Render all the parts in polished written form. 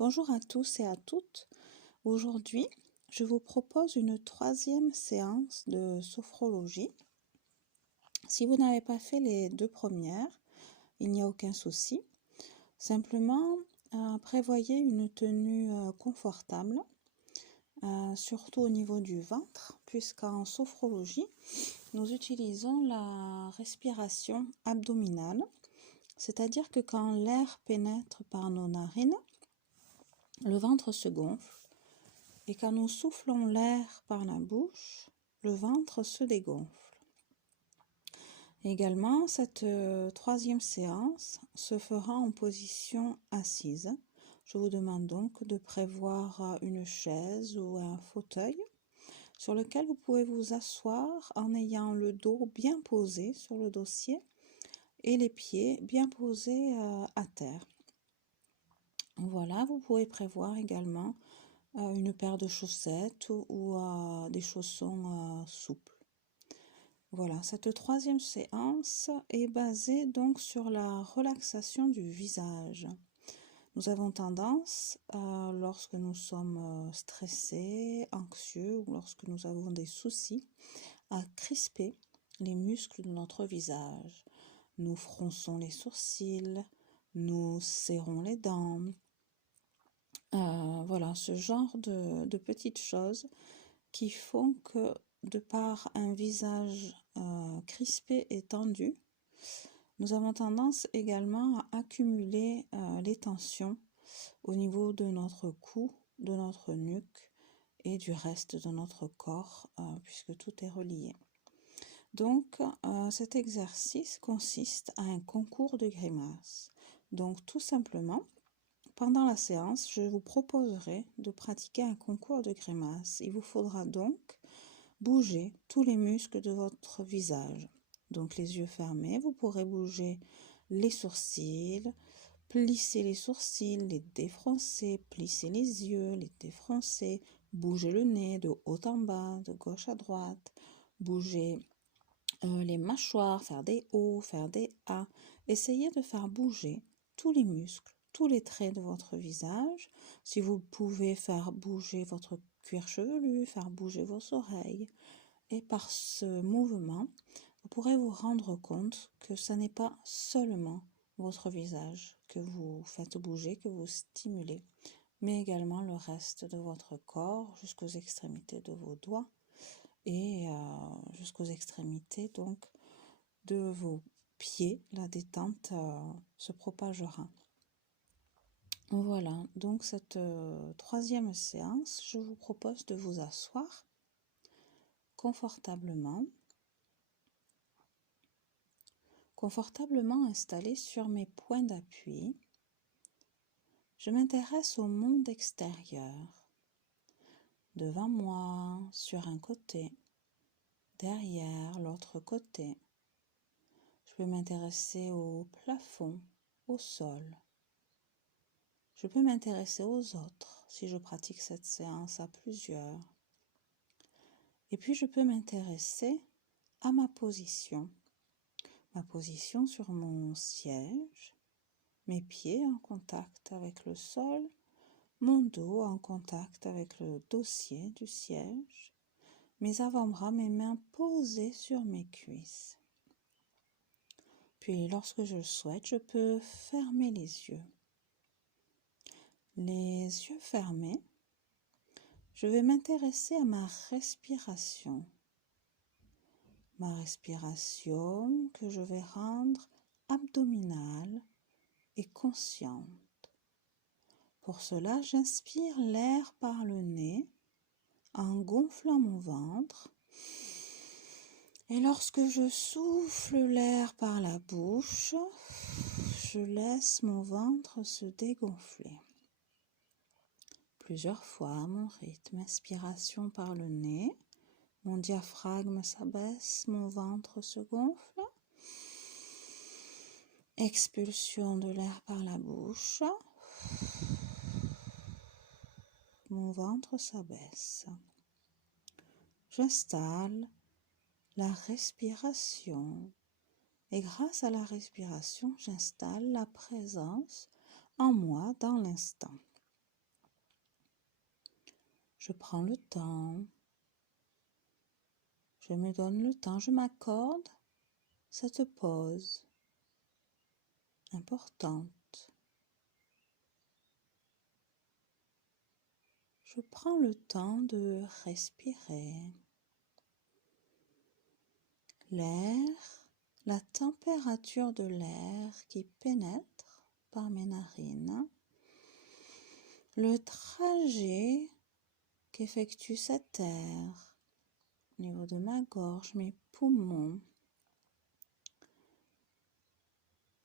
Bonjour à tous et à toutes. Aujourd'hui, je vous propose une troisième séance de sophrologie. Si vous n'avez pas fait les deux premières, il n'y a aucun souci. Simplement, prévoyez une tenue confortable, surtout au niveau du ventre, puisqu'en sophrologie, nous utilisons la respiration abdominale, c'est-à-dire que quand l'air pénètre par nos narines, le ventre se gonfle et quand nous soufflons l'air par la bouche, le ventre se dégonfle. Également, cette troisième séance se fera en position assise. Je vous demande donc de prévoir une chaise ou un fauteuil sur lequel vous pouvez vous asseoir en ayant le dos bien posé sur le dossier et les pieds bien posés à terre. Voilà, vous pouvez prévoir également une paire de chaussettes ou des chaussons souples. Voilà, cette troisième séance est basée donc sur la relaxation du visage. Nous avons tendance, lorsque nous sommes stressés, anxieux ou lorsque nous avons des soucis, à crisper les muscles de notre visage. Nous fronçons les sourcils, nous serrons les dents. Voilà, ce genre de petites choses qui font que de par un visage crispé et tendu, nous avons tendance également à accumuler les tensions au niveau de notre cou, de notre nuque et du reste de notre corps, puisque tout est relié. Donc, cet exercice consiste à un concours de grimaces. Donc, tout simplement, pendant la séance, je vous proposerai de pratiquer un concours de grimaces. Il vous faudra donc bouger tous les muscles de votre visage. Donc les yeux fermés, vous pourrez bouger les sourcils, plisser les sourcils, les défroncer, plisser les yeux, les défroncer, bouger le nez de haut en bas, de gauche à droite, bouger les mâchoires, faire des O, faire des A. Essayez de faire bouger tous les muscles, tous les traits de votre visage. Si vous pouvez faire bouger votre cuir chevelu, faire bouger vos oreilles. Et par ce mouvement, vous pourrez vous rendre compte que ce n'est pas seulement votre visage que vous faites bouger, que vous stimulez, mais également le reste de votre corps jusqu'aux extrémités de vos doigts et jusqu'aux extrémités donc de vos pieds. La détente se propagera. Voilà, donc cette troisième séance, je vous propose de vous asseoir confortablement installé sur mes points d'appui. Je m'intéresse au monde extérieur, devant moi, sur un côté, derrière l'autre côté. Je peux m'intéresser au plafond, au sol. Je peux m'intéresser aux autres si je pratique cette séance à plusieurs. Et puis je peux m'intéresser à ma position sur mon siège, mes pieds en contact avec le sol, mon dos en contact avec le dossier du siège, mes avant-bras, mes mains posées sur mes cuisses. Puis lorsque je le souhaite, je peux fermer les yeux. Les yeux fermés, je vais m'intéresser à ma respiration. Ma respiration que je vais rendre abdominale et consciente. Pour cela, j'inspire l'air par le nez en gonflant mon ventre. Et lorsque je souffle l'air par la bouche, je laisse mon ventre se dégonfler. Plusieurs fois à mon rythme, inspiration par le nez, mon diaphragme s'abaisse, mon ventre se gonfle. Expulsion de l'air par la bouche. Mon ventre s'abaisse. J'installe la respiration. Et grâce à la respiration, j'installe la présence en moi dans l'instant. Je prends le temps. Je me donne le temps, je m'accorde cette pause importante. Je prends le temps de respirer. L'air, la température de l'air qui pénètre par mes narines, le trajet qu'effectue cet air au niveau de ma gorge, mes poumons,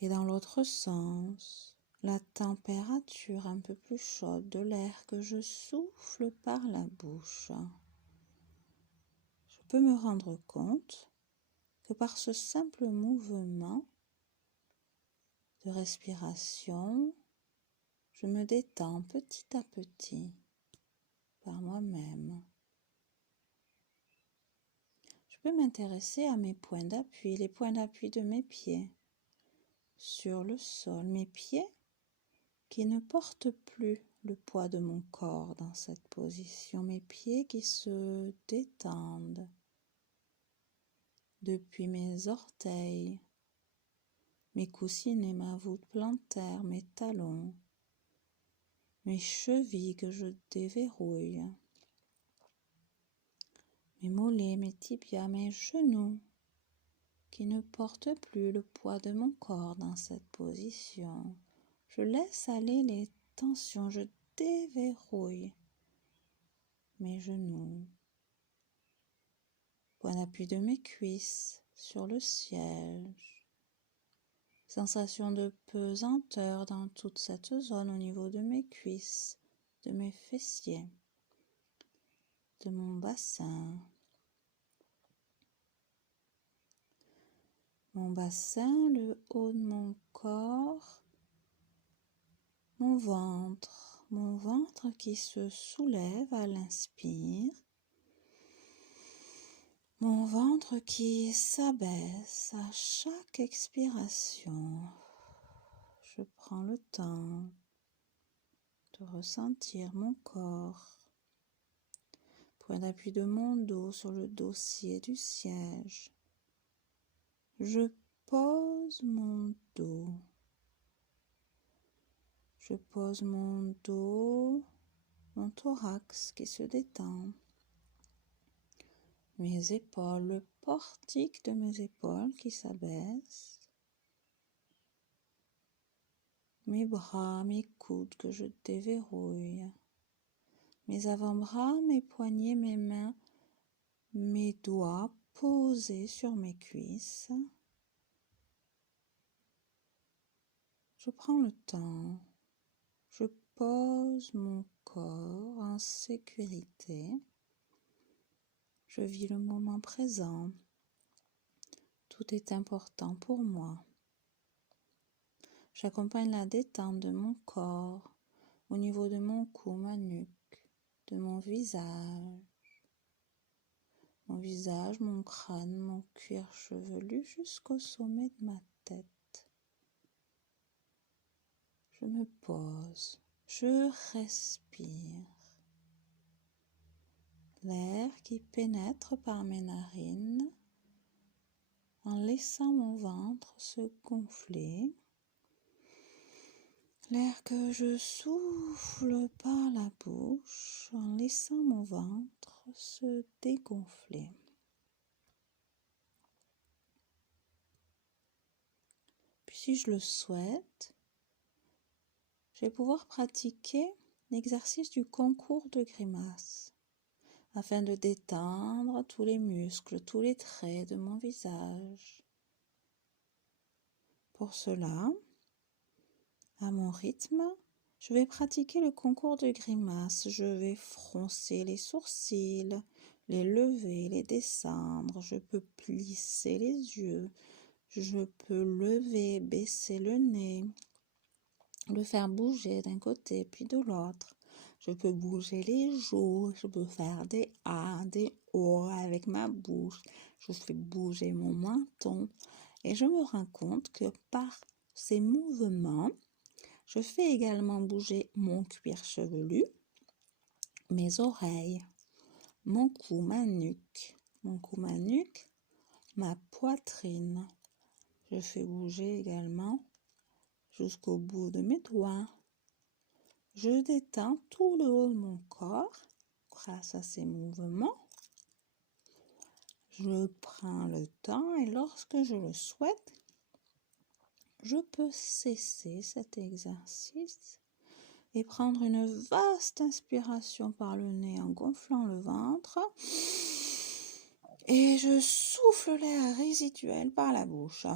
et dans l'autre sens, la température un peu plus chaude de l'air que je souffle par la bouche. Je peux me rendre compte que par ce simple mouvement de respiration, je me détends petit à petit par moi-même. Je peux m'intéresser à mes points d'appui, les points d'appui de mes pieds sur le sol, mes pieds qui ne portent plus le poids de mon corps dans cette position, mes pieds qui se détendent depuis mes orteils, mes coussinets, ma voûte plantaire, mes talons, mes chevilles que je déverrouille, mes mollets, mes tibias, mes genoux qui ne portent plus le poids de mon corps dans cette position. Je laisse aller les tensions, je déverrouille mes genoux, point d'appui de mes cuisses sur le siège, sensation de pesanteur dans toute cette zone au niveau de mes cuisses, de mes fessiers, de mon bassin. Mon bassin, le haut de mon corps, mon ventre qui se soulève à l'inspire, mon ventre qui s'abaisse à chaque expiration. Je prends le temps de ressentir mon corps, point d'appui de mon dos sur le dossier du siège. Je pose mon dos. Je pose mon dos, mon thorax qui se détend, mes épaules, le portique de mes épaules qui s'abaisse, mes bras, mes coudes que je déverrouille, mes avant-bras, mes poignets, mes mains, mes doigts posés sur mes cuisses. Je prends le temps, je pose mon corps en sécurité. Je vis le moment présent. Tout est important pour moi. J'accompagne la détente de mon corps au niveau de mon cou, ma nuque, de mon visage, mon crâne, mon cuir chevelu jusqu'au sommet de ma tête. Je me pose, je respire. L'air qui pénètre par mes narines en laissant mon ventre se gonfler. L'air que je souffle par la bouche en laissant mon ventre se dégonfler. Puis si je le souhaite, je vais pouvoir pratiquer l'exercice du concours de grimaces afin de détendre tous les muscles, tous les traits de mon visage. Pour cela, à mon rythme, je vais pratiquer le concours de grimaces. Je vais froncer les sourcils, les lever, les descendre. Je peux plisser les yeux. Je peux lever, baisser le nez, le faire bouger d'un côté puis de l'autre. Je peux bouger les joues, je peux faire des A, des O avec ma bouche. Je fais bouger mon menton et je me rends compte que par ces mouvements, je fais également bouger mon cuir chevelu. mes oreilles, mon cou, ma nuque, ma poitrine. Je fais bouger également jusqu'au bout de mes doigts. Je détends tout le haut de mon corps grâce à ces mouvements. Je prends le temps et lorsque je le souhaite, je peux cesser cet exercice et prendre une vaste inspiration par le nez en gonflant le ventre. Et je souffle l'air résiduel par la bouche.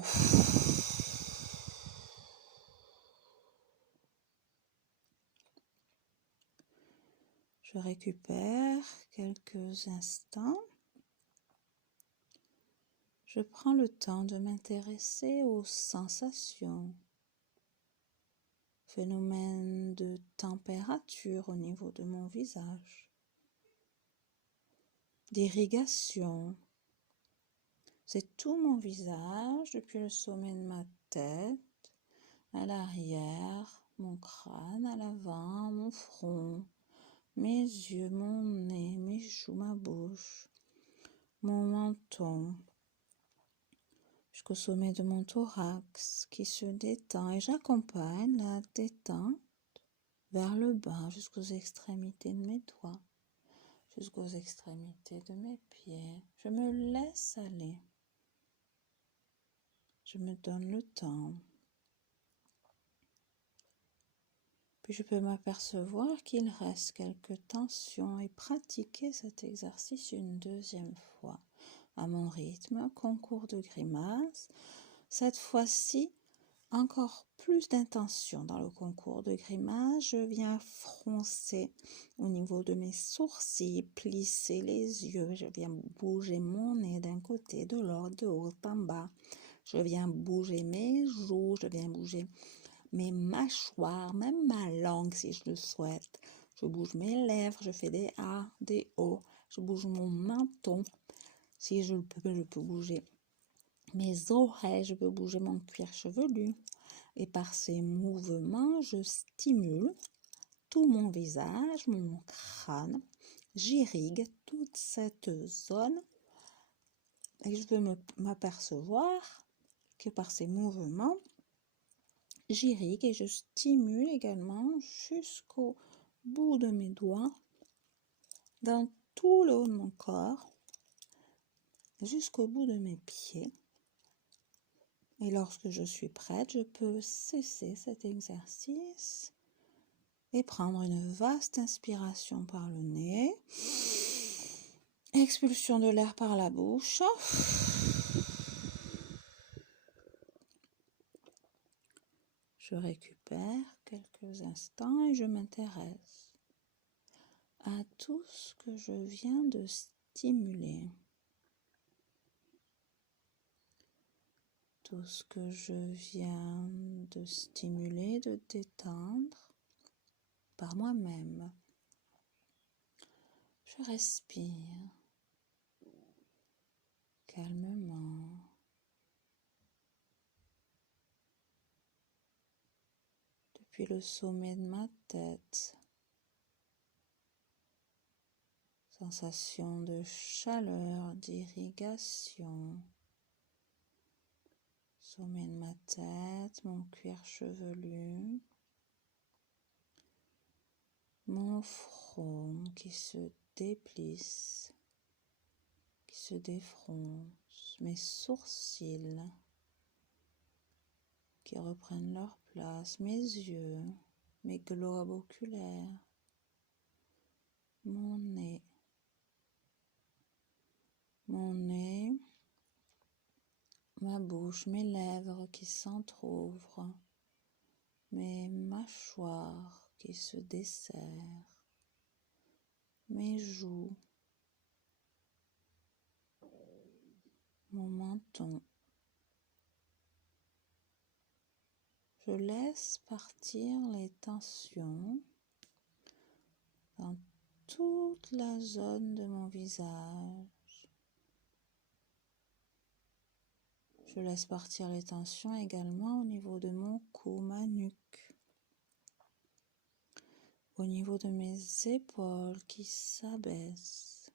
Je récupère quelques instants. Je prends le temps de m'intéresser aux sensations, phénomène de température au niveau de mon visage, d'irrigation. C'est tout mon visage, depuis le sommet de ma tête, à l'arrière, mon crâne, à l'avant, mon front, mes yeux, mon nez, mes joues, ma bouche, mon menton, jusqu'au sommet de mon thorax qui se détend et j'accompagne la détente vers le bas jusqu'aux extrémités de mes doigts, jusqu'aux extrémités de mes pieds. Je me laisse aller. Je me donne le temps. Puis je peux m'apercevoir qu'il reste quelques tensions et pratiquer cet exercice une deuxième fois à mon rythme, concours de grimaces. Cette fois-ci, encore plus d'intention dans le concours de grimaces. Je viens froncer au niveau de mes sourcils, plisser les yeux. Je viens bouger mon nez d'un côté, de l'autre, de haut en bas. Je viens bouger mes joues, je viens bouger mes mâchoires, même ma langue si je le souhaite. Je bouge mes lèvres, je fais des A, des O. Je bouge mon menton. Si je peux bouger mes oreilles, je peux bouger mon cuir chevelu. Et par ces mouvements, je stimule tout mon visage, mon crâne. J'irrigue toute cette zone. Et je peux m'apercevoir que par ces mouvements, j'irrigue et je stimule également jusqu'au bout de mes doigts, dans tout le haut de mon corps, jusqu'au bout de mes pieds. Et lorsque je suis prête, je peux cesser cet exercice et prendre une vaste inspiration par le nez, expulsion de l'air par la bouche. Je récupère quelques instants et je m'intéresse à tout ce que je viens de stimuler. Tout ce que je viens de stimuler, de détendre par moi-même. Je respire calmement. Depuis le sommet de ma tête, sensation de chaleur, d'irrigation. Sommet de ma tête, mon cuir chevelu, mon front qui se déplisse, qui se défronce, mes sourcils qui reprennent leur place, mes yeux, mes globes oculaires, mon nez, ma bouche, mes lèvres qui s'entr'ouvrent, mes mâchoires qui se desserrent, mes joues, mon menton. Je laisse partir les tensions dans toute la zone de mon visage. Je laisse partir les tensions également au niveau de mon cou, ma nuque, au niveau de mes épaules qui s'abaissent.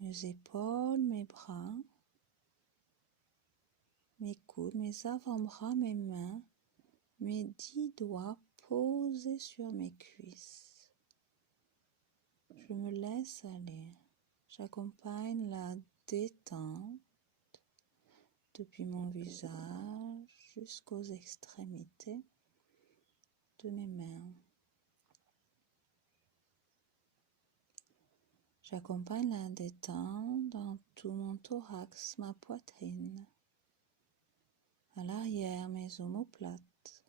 Mes épaules, mes bras, mes coudes, mes avant-bras, mes mains, mes 10 doigts posés sur mes cuisses. Je me laisse aller. J'accompagne la détente depuis mon visage jusqu'aux extrémités de mes mains. J'accompagne la détente dans tout mon thorax, ma poitrine, à l'arrière, mes omoplates.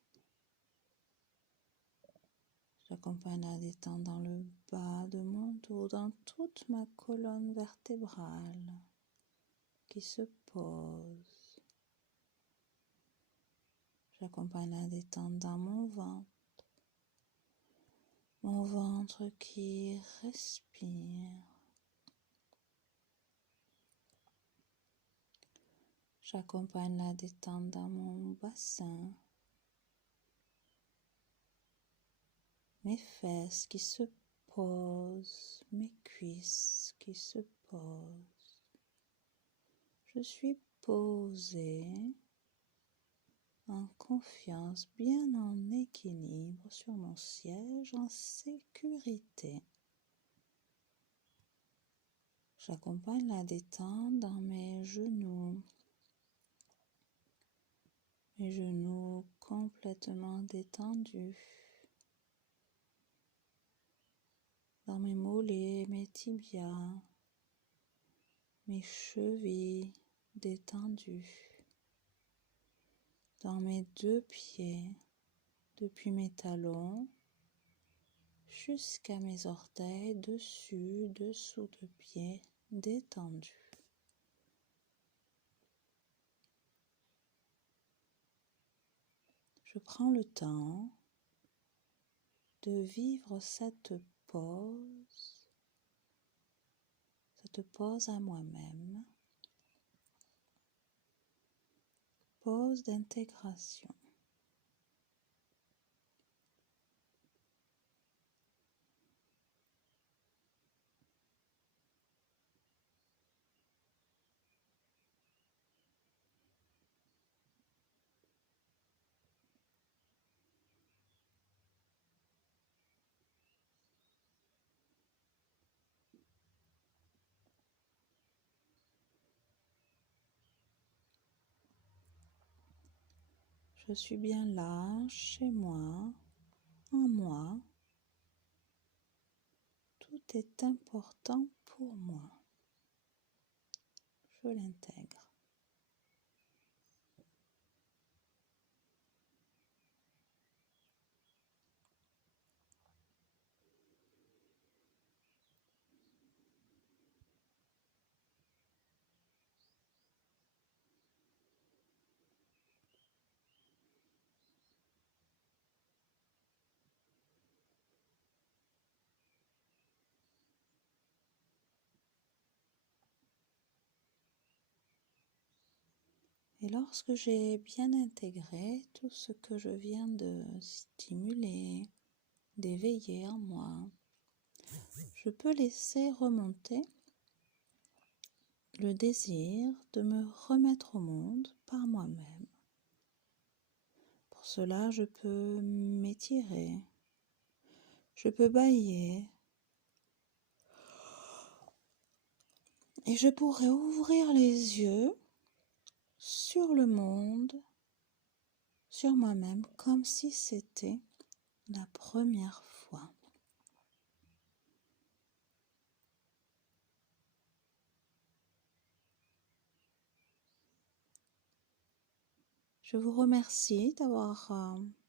J'accompagne la détente dans le bas de mon dos, dans toute ma colonne vertébrale qui se pose. J'accompagne la détente dans mon ventre qui respire. J'accompagne la détente dans mon bassin, mes fesses qui se posent, mes cuisses qui se posent. Je suis posée en confiance, bien en équilibre sur mon siège, en sécurité. J'accompagne la détente dans mes genoux complètement détendus, dans mes mollets, mes tibias, mes chevilles détendues, dans mes 2 pieds, depuis mes talons jusqu'à mes orteils, dessus, dessous de pieds détendus. Je prends le temps de vivre cette pause à moi-même, pause d'intégration. Je suis bien là, chez moi, en moi. Tout est important pour moi. Je l'intègre. Et lorsque j'ai bien intégré tout ce que je viens de stimuler, d'éveiller en moi, je peux laisser remonter le désir de me remettre au monde par moi-même. Pour cela, je peux m'étirer, je peux bâiller et je pourrais ouvrir les yeux sur le monde, sur moi-même, comme si c'était la première fois. Je vous remercie d'avoir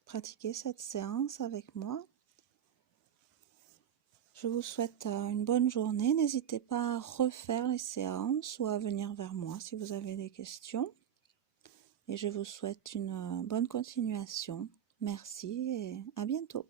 pratiqué cette séance avec moi. Je vous souhaite une bonne journée. N'hésitez pas à refaire les séances ou à venir vers moi si vous avez des questions. Et je vous souhaite une bonne continuation. Merci et à bientôt.